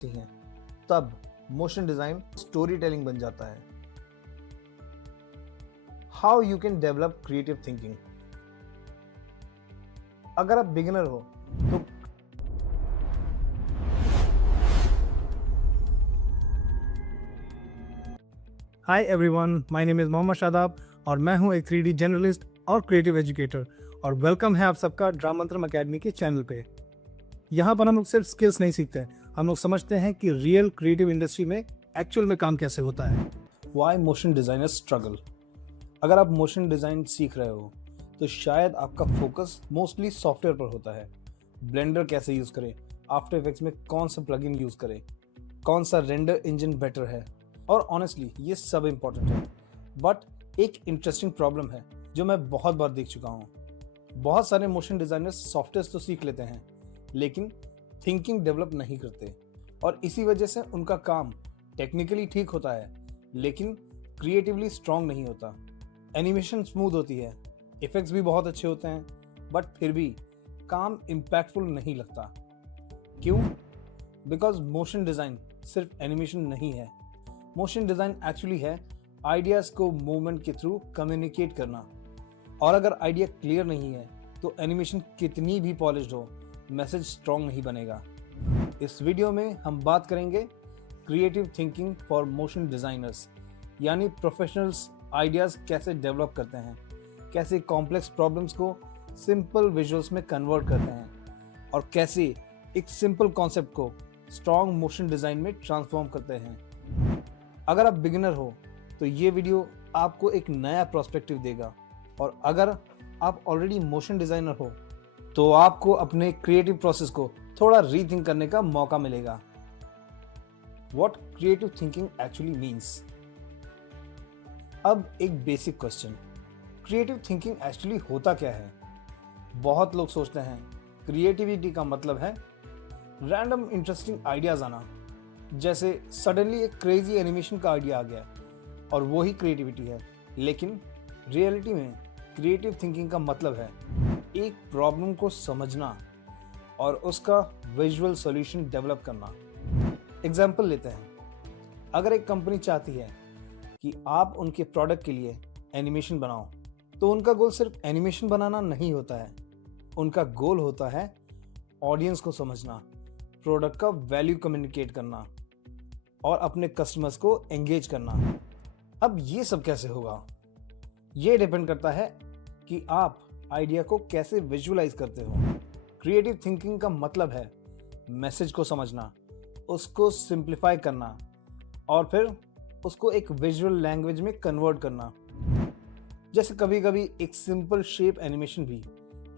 हैं, तब motion design story telling बन जाता है। How you can develop creative thinking. अगर आप बिगिनर हो तो hi everyone, my name is Mohammad Shadab और मैं हूं एक 3D जर्नलिस्ट और क्रिएटिव एजुकेटर और वेलकम है आप सबका ड्रामंत्रम अकेडमी के चैनल पे। यहाँ पर हम लोग सिर्फ स्किल्स नहीं सीखते, हम लोग समझते हैं कि रियल क्रिएटिव इंडस्ट्री में एक्चुअल में काम कैसे होता है। Why motion designers struggle. अगर आप मोशन डिजाइन सीख रहे हो तो शायद आपका फोकस मोस्टली सॉफ्टवेयर पर होता है। ब्लेंडर कैसे यूज करें, आफ्टर इफेक्ट्स में कौन सा प्लगइन यूज करें, कौन सा रेंडर इंजन बेटर है, और ऑनेस्टली ये सब इंपॉर्टेंट है। बट एक इंटरेस्टिंग प्रॉब्लम है जो मैं बहुत बार देख चुका हूँ। बहुत सारे मोशन डिजाइनर्स सॉफ्टवेयर तो सीख लेते हैं लेकिन थिंकिंग डेवलप नहीं करते, और इसी वजह से उनका काम टेक्निकली ठीक होता है लेकिन क्रिएटिवली स्ट्रांग नहीं होता। एनिमेशन स्मूथ होती है, इफेक्ट्स भी बहुत अच्छे होते हैं, बट फिर भी काम इम्पैक्टफुल नहीं लगता। क्यों? बिकॉज मोशन डिजाइन सिर्फ एनिमेशन नहीं है। मोशन डिजाइन एक्चुअली है आइडियाज को मूवमेंट के थ्रू कम्युनिकेट करना, और अगर आइडिया क्लियर नहीं है तो एनिमेशन कितनी भी पॉलिश्ड हो, मैसेज स्ट्रांग नहीं बनेगा। इस वीडियो में हम बात करेंगे creative thinking for motion designers, यानी प्रोफेशनल्स आइडियाज कैसे डेवलप करते हैं, कैसे कॉम्प्लेक्स प्रॉब्लम्स को सिंपल विजुअल्स में कन्वर्ट करते हैं, और कैसे एक सिंपल कॉन्सेप्ट को स्ट्रांग मोशन डिजाइन में ट्रांसफॉर्म करते हैं। अगर आप बिगिनर हो तो ये वीडियो आपको एक नया पर्सपेक्टिव देगा, और अगर आप ऑलरेडी मोशन डिजाइनर हो तो आपको अपने क्रिएटिव प्रोसेस को थोड़ा रीथिंक करने का मौका मिलेगा। What creative thinking actually means. अब एक basic question, creative thinking actually होता क्या है? बहुत लोग सोचते हैं क्रिएटिविटी का मतलब है रैंडम इंटरेस्टिंग आइडियाज आना, जैसे सडनली एक क्रेजी एनिमेशन का आइडिया आ गया और वो ही क्रिएटिविटी है। लेकिन रियलिटी में क्रिएटिव थिंकिंग का मतलब है एक प्रॉब्लम को समझना और उसका विजुअल सॉल्यूशन डेवलप करना। एग्जाम्पल लेते हैं, अगर एक कंपनी चाहती है कि आप उनके प्रोडक्ट के लिए एनिमेशन बनाओ तो उनका गोल सिर्फ एनिमेशन बनाना नहीं होता है, उनका गोल होता है ऑडियंस को समझना, प्रोडक्ट का वैल्यू कम्युनिकेट करना और अपने कस्टमर्स को एंगेज करना। अब ये सब कैसे होगा? ये डिपेंड करता है कि आप आइडिया को कैसे विजुअलाइज करते हो। क्रिएटिव थिंकिंग का मतलब है मैसेज को समझना, उसको सिंप्लीफाई करना और फिर उसको एक विजुअल लैंग्वेज में कन्वर्ट करना। जैसे कभी कभी एक सिंपल शेप एनिमेशन भी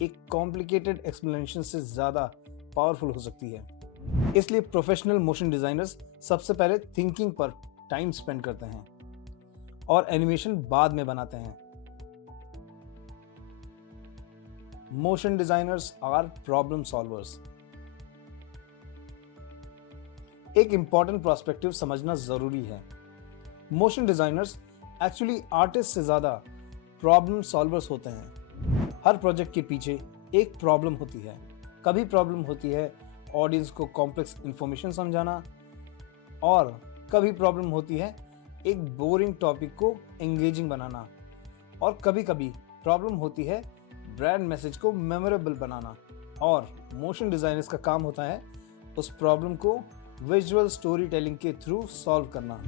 एक कॉम्प्लिकेटेड एक्सप्लेनेशन से ज़्यादा पावरफुल हो सकती है। इसलिए प्रोफेशनल मोशन डिजाइनर्स सबसे पहले थिंकिंग पर टाइम स्पेंड करते हैं और एनिमेशन बाद में बनाते हैं। Motion designers are problem solvers. एक इंपॉर्टेंट पर्सपेक्टिव समझना जरूरी है। मोशन डिजाइनर्स एक्चुअली आर्टिस्ट से ज्यादा प्रॉब्लम सॉल्वर्स होते हैं। हर प्रोजेक्ट के पीछे एक प्रॉब्लम होती है। कभी प्रॉब्लम होती है ऑडियंस को कॉम्प्लेक्स इंफॉर्मेशन समझाना, और कभी प्रॉब्लम होती है एक बोरिंग टॉपिक को एंगेजिंग बनाना, और कभी कभी प्रॉब्लम होती है ब्रांड मैसेज को मेमोरेबल बनाना। और मोशन डिजाइनर्स का काम होता है उस प्रॉब्लम को विजुअल स्टोरी टेलिंग के थ्रू सॉल्व करना।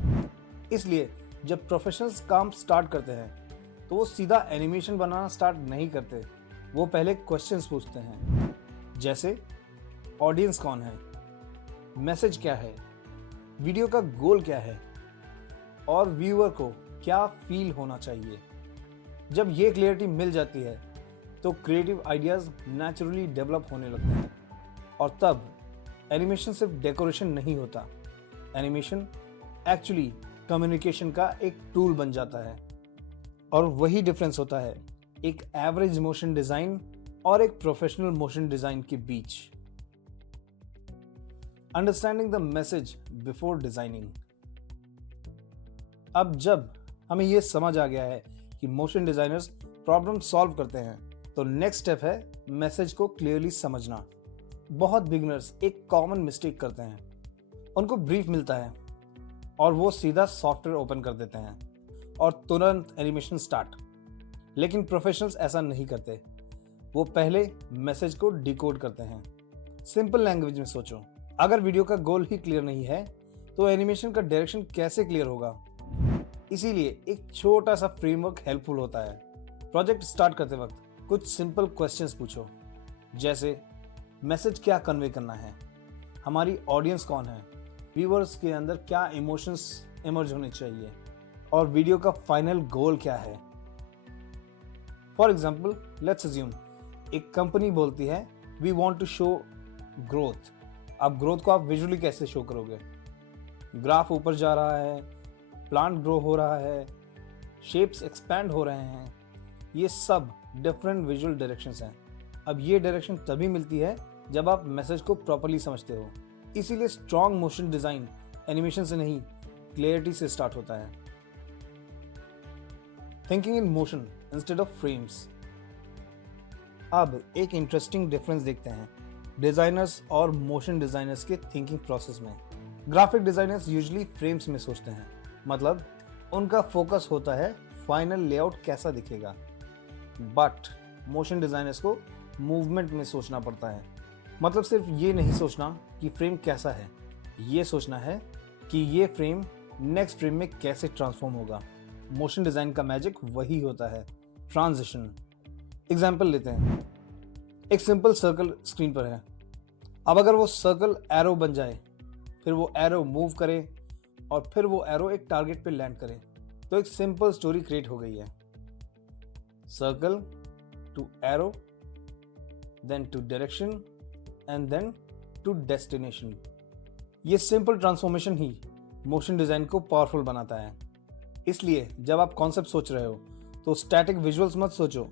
इसलिए जब प्रोफेशनल्स काम स्टार्ट करते हैं तो वो सीधा एनिमेशन बनाना स्टार्ट नहीं करते, वो पहले क्वेश्चंस पूछते हैं, जैसे ऑडियंस कौन है, मैसेज क्या है, वीडियो का गोल क्या है, और व्यूअर को क्या फील होना चाहिए। जब ये क्लियरिटी मिल जाती है तो क्रिएटिव आइडियाज नेचुरली डेवलप होने लगते हैं, और तब एनिमेशन सिर्फ डेकोरेशन नहीं होता, एनिमेशन एक्चुअली कम्युनिकेशन का एक टूल बन जाता है। और वही डिफरेंस होता है एक एवरेज मोशन डिजाइन और एक प्रोफेशनल मोशन डिजाइन के बीच। Understanding the message before designing. अब जब हमें यह समझ आ गया है कि मोशन डिजाइनर्स प्रॉब्लम सॉल्व करते हैं तो नेक्स्ट स्टेप है मैसेज को क्लियरली समझना। बहुत बिगिनर्स एक कॉमन मिस्टेक करते हैं, उनको ब्रीफ मिलता है और वो सीधा सॉफ्टवेयर ओपन कर देते हैं और तुरंत एनिमेशन स्टार्ट। लेकिन प्रोफेशनल्स ऐसा नहीं करते। वो पहले मैसेज को डिकोड करते हैं। सिंपल लैंग्वेज में सोचो, अगर वीडियो का गोल ही क्लियर नहीं है तो एनिमेशन का डायरेक्शन कैसे क्लियर होगा? इसीलिए एक छोटा सा फ्रेमवर्क हेल्पफुल होता है। प्रोजेक्ट स्टार्ट करते वक्त कुछ सिंपल क्वेश्चंस पूछो, जैसे मैसेज क्या कन्वे करना है, हमारी ऑडियंस कौन है, व्यूअर्स के अंदर क्या इमोशंस इमर्ज होने चाहिए, और वीडियो का फाइनल गोल क्या है। फॉर एग्जाम्पल, लेट्स अज्यूम एक कंपनी बोलती है we want to show growth. अब ग्रोथ को आप विजुअली कैसे शो करोगे? ग्राफ ऊपर जा रहा है, प्लांट ग्रो हो रहा है, शेप्स एक्सपैंड हो रहे हैं, ये सब डिफरेंट विजुअल डायरेक्शंस हैं। अब ये डायरेक्शन तभी मिलती है जब आप मैसेज को प्रॉपर्ली समझते हो। इसीलिए स्ट्रॉन्ग मोशन डिजाइन एनिमेशन से नहीं, क्लैरिटी से स्टार्ट होता है। Thinking in motion instead of frames. अब एक इंटरेस्टिंग डिफरेंस देखते हैं डिजाइनर्स और मोशन डिजाइनर्स के थिंकिंग प्रोसेस में। ग्राफिक डिजाइनर्स यूजुअली फ्रेम्स में सोचते हैं, मतलब उनका फोकस होता है फाइनल लेआउट कैसा दिखेगा। बट मोशन डिजाइनर्स को मूवमेंट में सोचना पड़ता है, मतलब सिर्फ ये नहीं सोचना कि फ्रेम कैसा है, ये सोचना है कि ये फ्रेम नेक्स्ट फ्रेम में कैसे ट्रांसफॉर्म होगा। मोशन डिजाइन का मैजिक वही होता है, ट्रांजिशन। एग्जाम्पल लेते हैं, एक सिंपल सर्कल स्क्रीन पर है। अब अगर वो सर्कल एरो बन जाए, फिर वो एरो मूव करे और फिर वो एरो एक टारगेट पे लैंड करे, तो एक सिंपल स्टोरी क्रिएट हो गई है। Circle to arrow, then to direction and then to destination. ये सिंपल ट्रांसफॉर्मेशन ही मोशन डिजाइन को पावरफुल बनाता है। इसलिए जब आप कॉन्सेप्ट सोच रहे हो तो स्टैटिक विजुअल्स मत सोचो,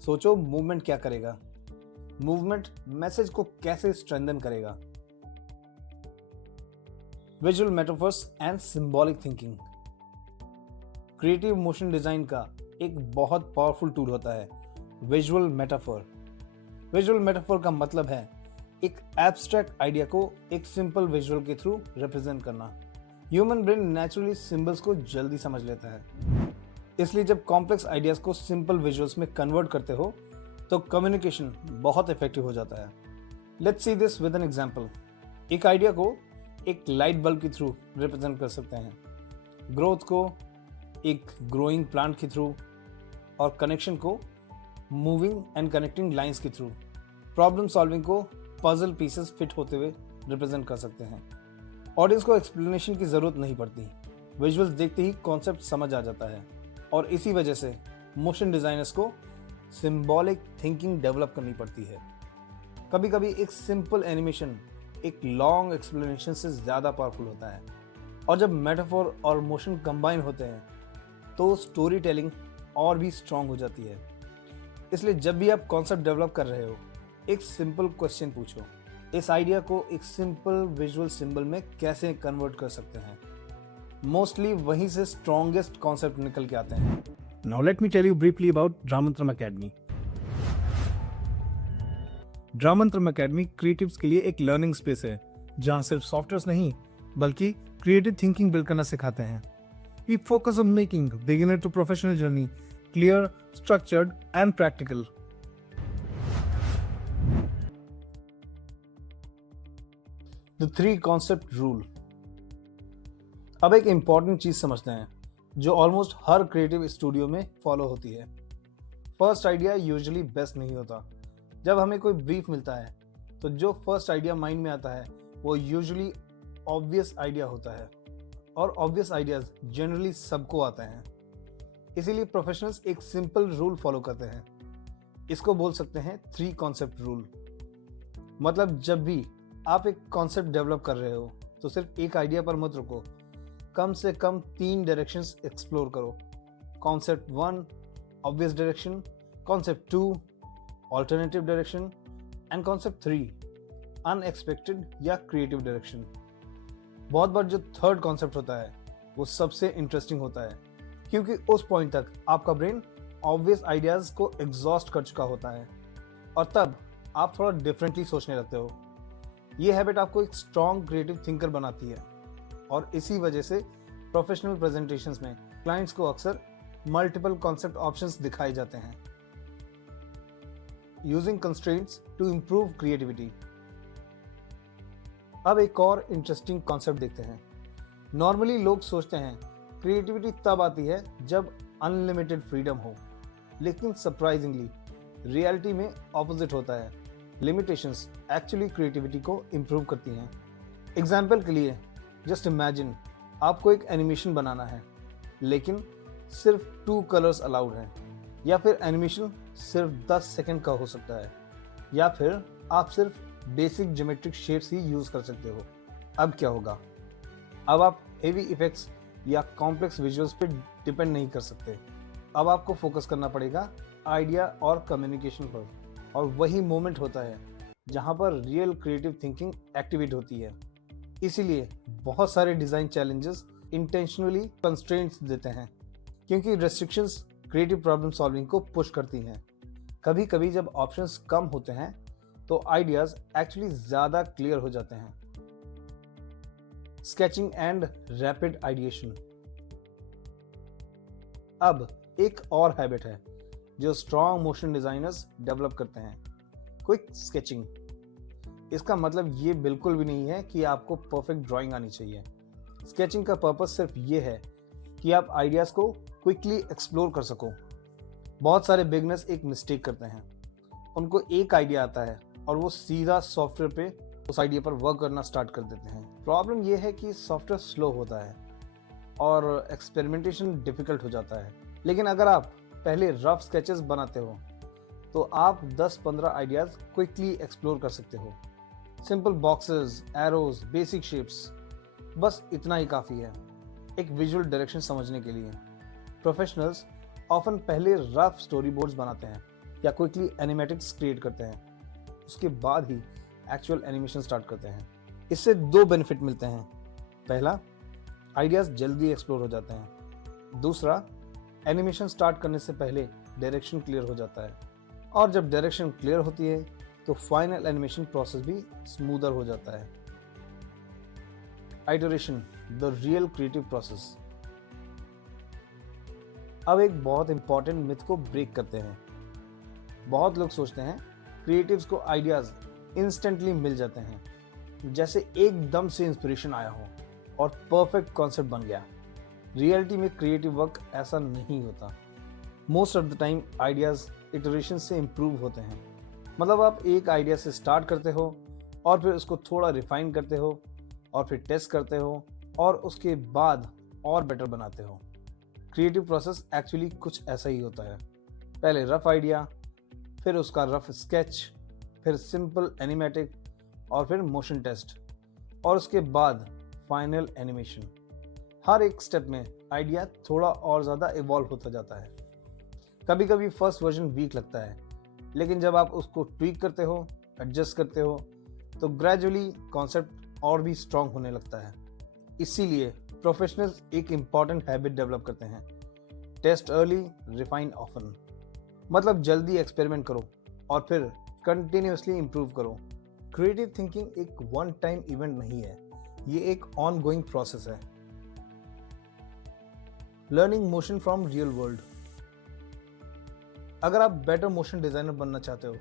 सोचो मूवमेंट क्या करेगा, मूवमेंट मैसेज को कैसे स्ट्रेंथन करेगा। Visual metaphors and symbolic thinking. Creative motion design का एक बहुत पावरफुल टूल होता है विजुअल मेटाफर। विजुअल मेटाफर का मतलब है एक एब्स्ट्रैक्ट आइडिया को एक सिंपल विजुअल के थ्रू रिप्रेजेंट करना। ह्यूमन ब्रेन नेचुरली सिंबल्स को जल्दी समझ लेता है, इसलिए जब कॉम्प्लेक्स आइडियाज को सिंपल विजुअल्स में कन्वर्ट करते हो तो कम्युनिकेशन बहुत इफेक्टिव हो जाता है। Let's see this with an example. एक आइडिया को एक लाइट बल्ब के थ्रू रिप्रेजेंट कर सकते हैं, ग्रोथ को एक ग्रोइंग प्लांट के थ्रू, और कनेक्शन को मूविंग एंड कनेक्टिंग लाइंस के थ्रू। प्रॉब्लम सॉल्विंग को पजल पीसेस फिट होते हुए रिप्रेजेंट कर सकते हैं। ऑडियंस को एक्सप्लेनेशन की जरूरत नहीं पड़ती, विजुअल्स देखते ही कॉन्सेप्ट समझ आ जाता है। और इसी वजह से मोशन डिजाइनर्स को सिंबॉलिक थिंकिंग डेवलप करनी पड़ती है। कभी कभी एक सिंपल एनिमेशन एक लॉन्ग एक्सप्लेनेशन से ज़्यादा पावरफुल होता है, और जब मेटाफोर और मोशन कंबाइन होते हैं तो स्टोरी टेलिंग और भी स्ट्रांग हो जाती है। इसलिए जब भी आप कॉन्सेप्ट डेवलप कर रहे हो, एक सिंपल क्वेश्चन पूछो, इस आइडिया को एक सिंपल विजुअल सिंबल में कैसे कन्वर्ट कर सकते हैं। मोस्टली वहीं से स्ट्रॉन्गेस्ट कॉन्सेप्ट निकल के आते हैं। Now let me tell you briefly about Dramantram Academy. Dramantram Academy creatives के लिए एक लर्निंग स्पेस है जहां सिर्फ सॉफ्टवेयर्स नहीं बल्कि क्रिएटिव थिंकिंग बिल्ड करना सिखाते हैं। We focus on making beginner to professional journey clear, structured and practical. The 3 concept rule. अब एक इंपॉर्टेंट चीज समझते हैं जो ऑलमोस्ट हर क्रिएटिव स्टूडियो में फॉलो होती है। फर्स्ट आइडिया यूजुअली बेस्ट नहीं होता। जब हमें कोई ब्रीफ मिलता है तो जो फर्स्ट आइडिया माइंड में आता है वो यूजुअली ऑब्वियस आइडिया होता है, और ऑब्वियस आइडियाज जनरली सबको आते हैं। इसीलिए प्रोफेशनल्स एक सिंपल रूल फॉलो करते हैं। इसको बोल सकते हैं 3 कॉन्सेप्ट रूल। मतलब जब भी आप एक कॉन्सेप्ट डेवलप कर रहे हो तो सिर्फ एक आइडिया पर मत रुको, कम से कम 3 डायरेक्शंस एक्सप्लोर करो। Concept 1 obvious direction, concept 2 alternative direction and concept 3 unexpected या क्रिएटिव डायरेक्शन। बहुत बार जो थर्ड कॉन्सेप्ट होता है वो सबसे इंटरेस्टिंग होता है, क्योंकि उस पॉइंट तक आपका ब्रेन ऑब्वियस आइडियाज को एग्जॉस्ट कर चुका होता है और तब आप थोड़ा डिफरेंटली सोचने लगते हो। ये हैबिट आपको एक स्ट्रॉन्ग क्रिएटिव थिंकर बनाती है और इसी वजह से प्रोफेशनल प्रेजेंटेशंस में क्लाइंट्स को अक्सर मल्टीपल कॉन्सेप्ट ऑप्शंस दिखाए जाते हैं। Using constraints to improve creativity. अब एक और इंटरेस्टिंग कॉन्सेप्ट देखते हैं। नॉर्मली लोग सोचते हैं क्रिएटिविटी तब आती है जब अनलिमिटेड फ्रीडम हो, लेकिन सरप्राइजिंगली रियलिटी में ऑपोजिट होता है। लिमिटेशंस एक्चुअली क्रिएटिविटी को इम्प्रूव करती हैं। एग्जाम्पल के लिए जस्ट इमेजिन आपको एक एनिमेशन बनाना है, लेकिन सिर्फ 2 कलर्स अलाउड हैं, या फिर एनिमेशन सिर्फ 10 सेकंड का हो सकता है, या फिर आप सिर्फ बेसिक ज्योमेट्रिक शेप्स ही यूज कर सकते हो। अब क्या होगा? अब आप हेवी इफेक्ट्स या कॉम्प्लेक्स विजुअल्स पे डिपेंड नहीं कर सकते। अब आपको फोकस करना पड़ेगा आइडिया और कम्युनिकेशन पर, और वही मोमेंट होता है जहां पर रियल क्रिएटिव थिंकिंग एक्टिवेट होती है। इसीलिए बहुत सारे डिजाइन चैलेंजेस इंटेंशनली कंस्ट्रेंट्स देते हैं, क्योंकि रेस्ट्रिक्शंस क्रिएटिव प्रॉब्लम सॉल्विंग को पुश करती हैं। कभी कभी जब ऑप्शंस कम होते हैं तो आइडियाज एक्चुअली ज्यादा क्लियर हो जाते हैं। Sketching and rapid ideation. अब एक और हैबिट है जो स्ट्रॉन्ग मोशन डिजाइनर्स डेवलप करते हैं, क्विक स्केचिंग। इसका मतलब ये बिल्कुल भी नहीं है कि आपको परफेक्ट ड्राइंग आनी चाहिए। स्केचिंग का पर्पस सिर्फ ये है कि आप आइडियाज को क्विकली एक्सप्लोर कर सको। बहुत सारे बिगनर्स एक मिस्टेक करते हैं। उनको एक आइडिया आता है और वो सीधा सॉफ्टवेयर पे उस आइडिया पर वर्क करना स्टार्ट कर देते हैं। प्रॉब्लम ये है कि सॉफ्टवेयर स्लो होता है और एक्सपेरिमेंटेशन डिफिकल्ट हो जाता है। लेकिन अगर आप पहले रफ स्केचेस बनाते हो तो आप 10-15 आइडियाज क्विकली एक्सप्लोर कर सकते हो। Simple boxes, arrows, basic shapes, बस इतना ही काफ़ी है एक विजुअल डायरेक्शन समझने के लिए। प्रोफेशनल्स ऑफन पहले रफ स्टोरी बोर्ड्स बनाते हैं या क्विकली एनिमेटिक्स क्रिएट करते हैं, उसके बाद ही एक्चुअल एनिमेशन स्टार्ट करते हैं। इससे 2 बेनिफिट मिलते हैं। पहला, आइडियाज जल्दी एक्सप्लोर हो जाते हैं। दूसरा, एनिमेशन स्टार्ट करने से पहले डायरेक्शन क्लियर हो जाता है, और जब डायरेक्शन क्लियर होती है तो फाइनल एनिमेशन प्रोसेस भी स्मूदर हो जाता है। Iteration, the real creative process. अब एक बहुत इंपॉर्टेंट मिथ को ब्रेक करते हैं। बहुत लोग सोचते हैं क्रिएटिव्स को आइडियाज इंस्टेंटली मिल जाते हैं, जैसे एकदम से इंस्पिरेशन आया हो और परफेक्ट कॉन्सेप्ट बन गया। रियलिटी में क्रिएटिव वर्क ऐसा नहीं होता। Most of the time ideas iteration से इम्प्रूव होते हैं। मतलब आप एक आइडिया से स्टार्ट करते हो और फिर उसको थोड़ा रिफाइन करते हो और फिर टेस्ट करते हो और उसके बाद और बेटर बनाते हो। क्रिएटिव प्रोसेस एक्चुअली कुछ ऐसा ही होता है। पहले रफ आइडिया, फिर उसका रफ स्केच, फिर सिंपल एनिमेटिक और फिर मोशन टेस्ट, और उसके बाद फाइनल एनिमेशन। हर एक स्टेप में आइडिया थोड़ा और ज़्यादा इवॉल्व होता जाता है। कभी कभी फर्स्ट वर्जन वीक लगता है, लेकिन जब आप उसको ट्वीक करते हो, एडजस्ट करते हो, तो ग्रेजुअली कॉन्सेप्ट और भी स्ट्रॉन्ग होने लगता है। इसीलिए प्रोफेशनल्स एक इम्पॉर्टेंट हैबिट डेवलप करते हैं: टेस्ट अर्ली, रिफाइन ऑफन। मतलब जल्दी एक्सपेरिमेंट करो और फिर कंटिन्यूअसली इंप्रूव करो। क्रिएटिव थिंकिंग एक वन टाइम इवेंट नहीं है, ये एक ऑन गोइंग प्रोसेस है। Learning motion from real world. अगर आप बेटर मोशन डिजाइनर बनना चाहते हो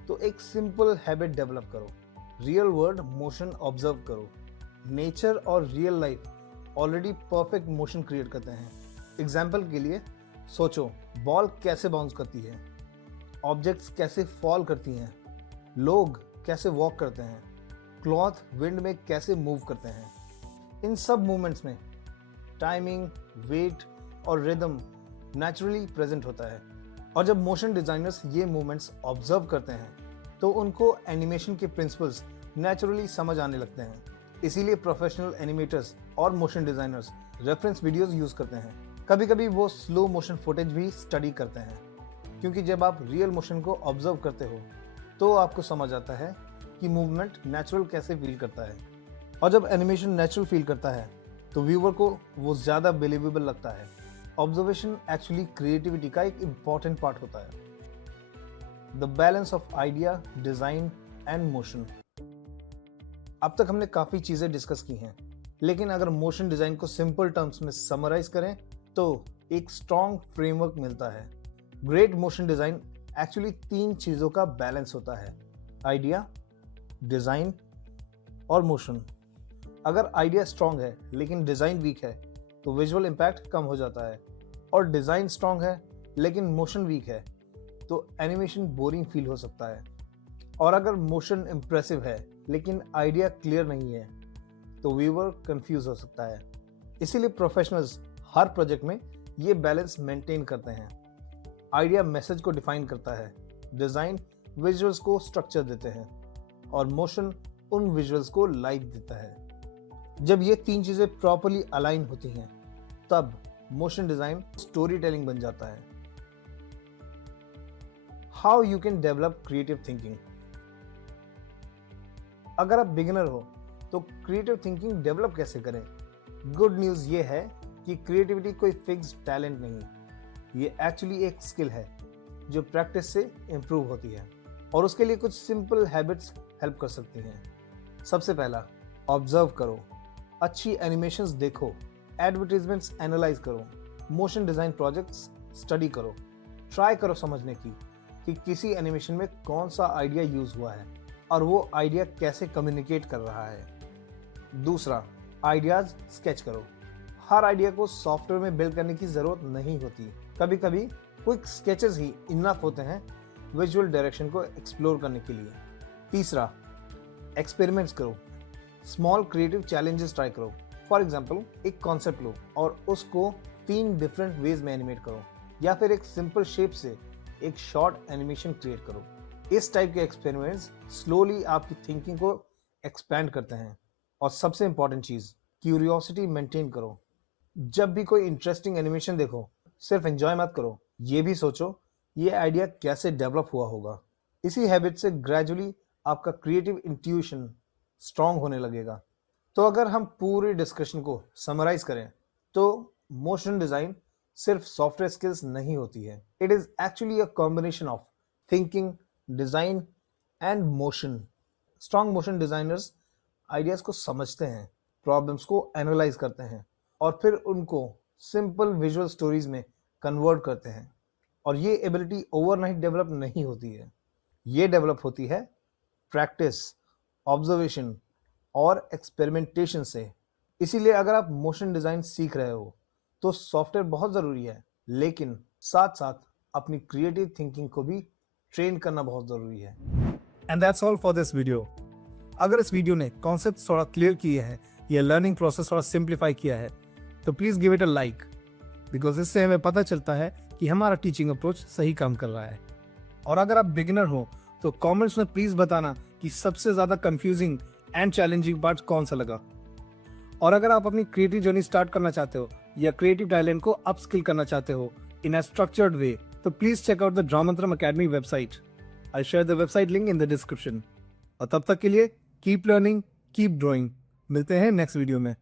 तो एक सिंपल हैबिट डेवलप करो: रियल वर्ल्ड मोशन ऑब्जर्व करो। नेचर और real life already perfect motion create करते हैं। एग्जाम्पल के लिए सोचो, बॉल कैसे बाउंस करती है, ऑब्जेक्ट्स कैसे फॉल करती हैं, लोग कैसे वॉक करते हैं, क्लॉथ विंड में कैसे मूव करते हैं। इन सब मूवमेंट्स में टाइमिंग, वेट और रिदम नेचुरली प्रेजेंट होता है। और जब मोशन डिजाइनर्स ये मूवमेंट्स ऑब्जर्व करते हैं तो उनको एनिमेशन के प्रिंसिपल्स नेचुरली समझ आने लगते हैं। इसीलिए प्रोफेशनल एनिमेटर्स और motion designers reference videos use करते हैं। कभी कभी वो स्लो मोशन फुटेज भी स्टडी करते हैं, क्योंकि जब आप रियल मोशन को ऑब्जर्व करते हो तो आपको समझ आता है कि मूवमेंट नेचुरल कैसे फील करता है। और जब एनिमेशन नेचुरल फील करता है तो व्यूअर को वो ज़्यादा बिलीवेबल लगता है। ऑब्जर्वेशन एक्चुअली क्रिएटिविटी का एक इम्पॉर्टेंट पार्ट होता है। The balance of idea, design and motion. अब तक हमने काफी चीजें डिस्कस की हैं, लेकिन अगर मोशन डिजाइन को सिंपल टर्म्स में समराइज करें तो एक स्ट्रॉन्ग फ्रेमवर्क मिलता है। ग्रेट मोशन डिजाइन एक्चुअली 3 चीजों का बैलेंस होता है: आइडिया, डिजाइन और मोशन। अगर आइडिया स्ट्रॉन्ग है लेकिन डिजाइन वीक है तो विजुअल इम्पैक्ट कम हो जाता है, और डिजाइन स्ट्रॉन्ग है लेकिन मोशन वीक है तो एनिमेशन बोरिंग फील हो सकता है। और अगर मोशन इंप्रेसिव है लेकिन आइडिया क्लियर नहीं है तो व्यूअर कंफ्यूज हो सकता है। इसीलिए प्रोफेशनल्स हर प्रोजेक्ट में ये बैलेंस मेंटेन करते हैं। आइडिया मैसेज को डिफाइन करता है, डिजाइन विजुअल्स को स्ट्रक्चर देते हैं और मोशन उन विजुअल्स को लाइफ देता है। जब ये 3 चीजें प्रॉपर्ली अलाइन होती हैं तब मोशन डिजाइन स्टोरी टेलिंग बन जाता है। How you can develop creative thinking. अगर आप बिगिनर हो तो क्रिएटिव थिंकिंग डेवलप कैसे करें? गुड न्यूज ये है कि क्रिएटिविटी कोई फिक्स टैलेंट नहीं, ये एक्चुअली एक स्किल है जो प्रैक्टिस से इंप्रूव होती है, और उसके लिए कुछ सिंपल हैबिट्स हेल्प कर सकती हैं। सबसे पहला, ऑब्जर्व करो, अच्छी एनिमेशंस देखो, एडवर्टाइजमेंट्स एनालाइज करो, मोशन डिजाइन प्रोजेक्ट्स स्टडी करो, ट्राई करो समझने की कि किसी एनिमेशन में कौन सा आइडिया यूज हुआ है और वो आइडिया कैसे कम्युनिकेट कर रहा है। दूसरा, आइडियाज स्केच करो। हर आइडिया को सॉफ्टवेयर में बिल्ड करने की जरूरत नहीं होती, कभी कभी क्विक स्केचेस ही इनफ होते हैं विजुअल डायरेक्शन को एक्सप्लोर करने के लिए। तीसरा, एक्सपेरिमेंट्स करो, स्मॉल क्रिएटिव चैलेंजेस ट्राई करो। फॉर एग्जाम्पल, एक कॉन्सेप्ट लो और उसको 3 डिफरेंट वेज में एनिमेट करो, या फिर एक सिंपल शेप से एक शॉर्ट एनिमेशन क्रिएट करो। इस टाइप के एक्सपेरिमेंट्स स्लोली आपकी थिंकिंग को एक्सपैंड करते हैं। और सबसे इंपॉर्टेंट चीज, क्यूरियोसिटी मेंटेन करो। जब भी कोई इंटरेस्टिंग एनिमेशन देखो, सिर्फ एंजॉय मत करो, ये भी सोचो ये आइडिया कैसे डेवलप हुआ होगा। इसी हैबिट से ग्रेजुअली आपका क्रिएटिव इंट्यूशन स्ट्रांग होने लगेगा। तो अगर हम पूरी डिस्कशन को समराइज करें तो मोशन डिजाइन सिर्फ सॉफ्टवेयर स्किल्स नहीं होती है, it is actually a combination of thinking, design and motion. Strong motion designers ideas को समझते हैं, प्रॉब्लम्स को एनालाइज करते हैं और फिर उनको सिंपल विजुअल स्टोरीज में कन्वर्ट करते हैं। और ये एबिलिटी ओवरनाइट डेवलप नहीं होती है, ये डेवलप होती है प्रैक्टिस, ऑब्जर्वेशन और एक्सपेरिमेंटेशन से। इसीलिए अगर आप मोशन डिजाइन सीख रहे हो तो सॉफ्टवेयर बहुत जरूरी है, लेकिन साथ साथ अपनी क्रिएटिव थिंकिंग को भी ट्रेन करना बहुत जरूरी है। And that's all for this video. अगर इस वीडियो ने कॉन्सेप्ट थोड़ा क्लियर किए हैं या लर्निंग प्रोसेस थोड़ा सिंप्लीफाई किया है तो please give it a like, because इससे हमें पता चलता है कि हमारा टीचिंग अप्रोच सही काम कर रहा है। और अगर आप बिगिनर हो तो कमेंट्स में प्लीज बताना कि सबसे ज्यादा कंफ्यूजिंग एंड चैलेंजिंग पार्ट कौन सा लगा। और अगर आप अपनी क्रिएटिव जर्नी स्टार्ट करना चाहते हो या क्रिएटिव टैलेंट को अपस्किल करना चाहते हो इन अ स्ट्रक्चर्ड वे, तो please check out the Dramantram Academy website. I share the website link in the description. और तब तक के लिए कीप लर्निंग, कीप ड्राइंग। मिलते हैं नेक्स्ट वीडियो में।